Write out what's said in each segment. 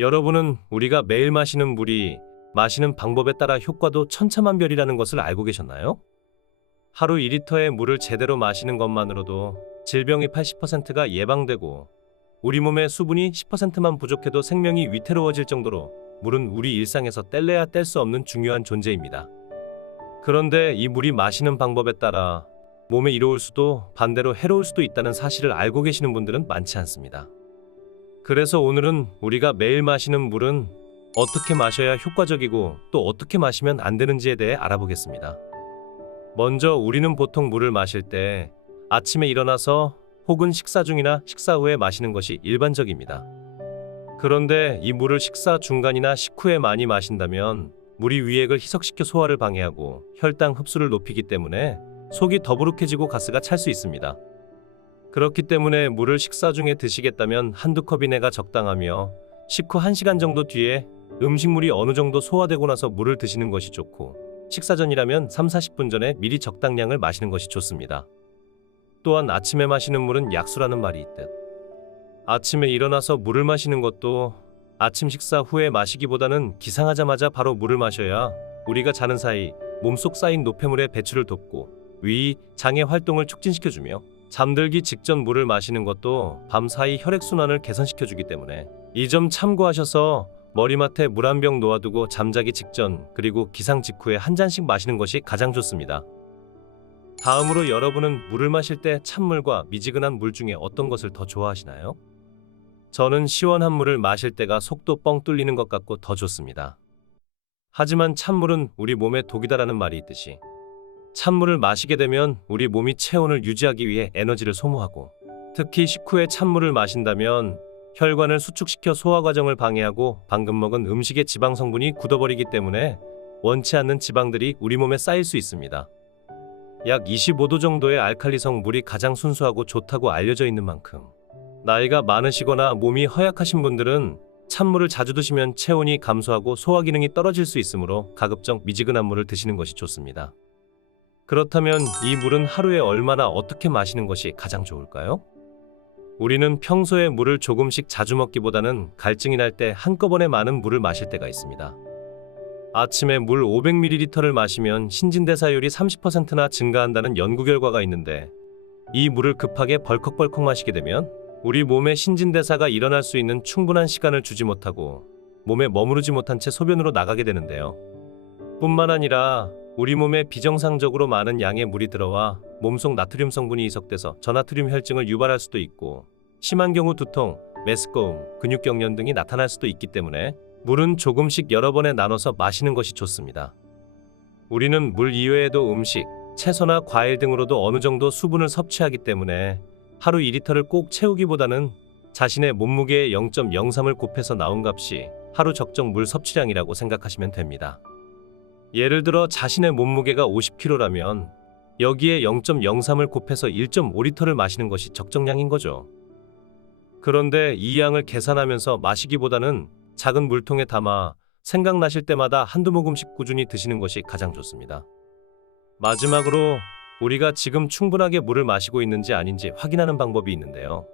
여러분은 우리가 매일 마시는 물이 마시는 방법에 따라 효과도 천차만별이라는 것을 알고 계셨나요? 하루 2리터의 물을 제대로 마시는 것만으로도 질병의 80%가 예방되고 우리 몸의 수분이 10%만 부족해도 생명이 위태로워질 정도로 물은 우리 일상에서 뗄래야 뗄 수 없는 중요한 존재입니다. 그런데 이 물이 마시는 방법에 따라 몸에 이로울 수도 반대로 해로울 수도 있다는 사실을 알고 계시는 분들은 많지 않습니다. 그래서 오늘은 우리가 매일 마시는 물은 어떻게 마셔야 효과적이고 또 어떻게 마시면 안 되는지에 대해 알아보겠습니다. 먼저 우리는 보통 물을 마실 때 아침에 일어나서 혹은 식사 중이나 식사 후에 마시는 것이 일반적입니다. 그런데 이 물을 식사 중간이나 식후에 많이 마신다면 물이 위액을 희석시켜 소화를 방해하고 혈당 흡수를 높이기 때문에 속이 더부룩해지고 가스가 찰 수 있습니다. 그렇기 때문에 물을 식사 중에 드시겠다면 한두 컵 이내가 적당하며 식후 1시간 정도 뒤에 음식물이 어느 정도 소화되고 나서 물을 드시는 것이 좋고 식사 전이라면 3-40분 전에 미리 적당량을 마시는 것이 좋습니다. 또한 아침에 마시는 물은 약수라는 말이 있듯 아침에 일어나서 물을 마시는 것도 아침 식사 후에 마시기보다는 기상하자마자 바로 물을 마셔야 우리가 자는 사이 몸속 쌓인 노폐물의 배출을 돕고 위, 장의 활동을 촉진시켜주며 잠들기 직전 물을 마시는 것도 밤사이 혈액순환을 개선시켜주기 때문에 이 점 참고하셔서 머리맡에 물 한 병 놓아두고 잠자기 직전 그리고 기상 직후에 한 잔씩 마시는 것이 가장 좋습니다. 다음으로 여러분은 물을 마실 때 찬물과 미지근한 물 중에 어떤 것을 더 좋아하시나요? 저는 시원한 물을 마실 때가 속도 뻥 뚫리는 것 같고 더 좋습니다. 하지만 찬물은 우리 몸에 독이다라는 말이 있듯이 찬물을 마시게 되면 우리 몸이 체온을 유지하기 위해 에너지를 소모하고 특히 식후에 찬물을 마신다면 혈관을 수축시켜 소화 과정을 방해하고 방금 먹은 음식의 지방 성분이 굳어버리기 때문에 원치 않는 지방들이 우리 몸에 쌓일 수 있습니다. 약 25도 정도의 알칼리성 물이 가장 순수하고 좋다고 알려져 있는 만큼 나이가 많으시거나 몸이 허약하신 분들은 찬물을 자주 드시면 체온이 감소하고 소화 기능이 떨어질 수 있으므로 가급적 미지근한 물을 드시는 것이 좋습니다. 그렇다면 이 물은 하루에 얼마나 어떻게 마시는 것이 가장 좋을까요? 우리는 평소에 물을 조금씩 자주 먹기보다는 갈증이 날 때 한꺼번에 많은 물을 마실 때가 있습니다. 아침에 물 500ml를 마시면 신진대사율이 30%나 증가한다는 연구 결과가 있는데 이 물을 급하게 벌컥벌컥 마시게 되면 우리 몸의 신진대사가 일어날 수 있는 충분한 시간을 주지 못하고 몸에 머무르지 못한 채 소변으로 나가게 되는데요. 뿐만 아니라 우리 몸에 비정상적으로 많은 양의 물이 들어와 몸속 나트륨 성분이 이석돼서 저나트륨 혈증을 유발할 수도 있고 심한 경우 두통, 메스꺼움, 근육경련 등이 나타날 수도 있기 때문에 물은 조금씩 여러 번에 나눠서 마시는 것이 좋습니다. 우리는 물 이외에도 음식, 채소나 과일 등으로도 어느 정도 수분을 섭취하기 때문에 하루 2리터를 꼭 채우기보다는 자신의 몸무게의 0.03을 곱해서 나온 값이 하루 적정 물 섭취량이라고 생각하시면 됩니다. 예를 들어 자신의 몸무게가 50kg라면 여기에 0.03을 곱해서 1.5리터를 마시는 것이 적정량인 거죠. 그런데 이 양을 계산하면서 마시기보다는 작은 물통에 담아 생각나실 때마다 한두 모금씩 꾸준히 드시는 것이 가장 좋습니다. 마지막으로 우리가 지금 충분하게 물을 마시고 있는지 아닌지 확인하는 방법이 있는데요.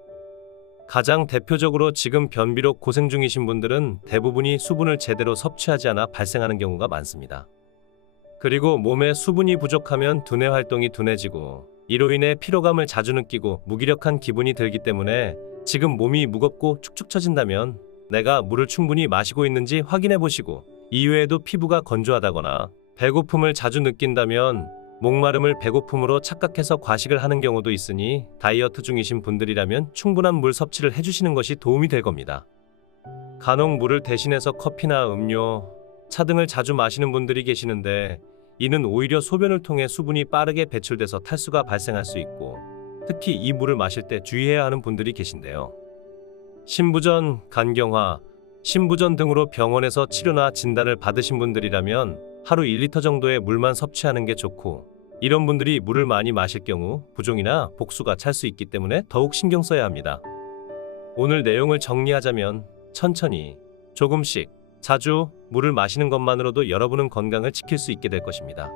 가장 대표적으로 지금 변비로 고생 중이신 분들은 대부분이 수분을 제대로 섭취하지 않아 발생하는 경우가 많습니다. 그리고 몸에 수분이 부족하면 두뇌 활동이 둔해지고 이로 인해 피로감을 자주 느끼고 무기력한 기분이 들기 때문에 지금 몸이 무겁고 축축 처진다면 내가 물을 충분히 마시고 있는지 확인해 보시고 이외에도 피부가 건조하다거나 배고픔을 자주 느낀다면 목마름을 배고픔으로 착각해서 과식을 하는 경우도 있으니 다이어트 중이신 분들이라면 충분한 물 섭취를 해주시는 것이 도움이 될 겁니다. 간혹 물을 대신해서 커피나 음료, 차 등을 자주 마시는 분들이 계시는데 이는 오히려 소변을 통해 수분이 빠르게 배출돼서 탈수가 발생할 수 있고 특히 이 물을 마실 때 주의해야 하는 분들이 계신데요. 신부전, 간경화, 신부전 등으로 병원에서 치료나 진단을 받으신 분들이라면 하루 1리터 정도의 물만 섭취하는 게 좋고 이런 분들이 물을 많이 마실 경우 부종이나 복수가 찰 수 있기 때문에 더욱 신경 써야 합니다. 오늘 내용을 정리하자면 천천히, 조금씩, 자주 물을 마시는 것만으로도 여러분은 건강을 지킬 수 있게 될 것입니다.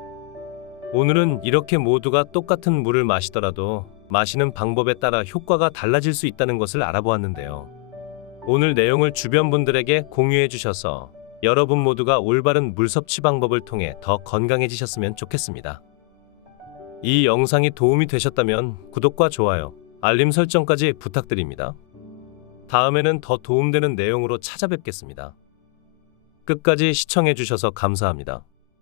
오늘은 이렇게 모두가 똑같은 물을 마시더라도 마시는 방법에 따라 효과가 달라질 수 있다는 것을 알아보았는데요. 오늘 내용을 주변 분들에게 공유해 주셔서 여러분 모두가 올바른 물 섭취 방법을 통해 더 건강해지셨으면 좋겠습니다. 이 영상이 도움이 되셨다면 구독과 좋아요, 알림 설정까지 부탁드립니다. 다음에는 더 도움되는 내용으로 찾아뵙겠습니다. 끝까지 시청해 주셔서 감사합니다.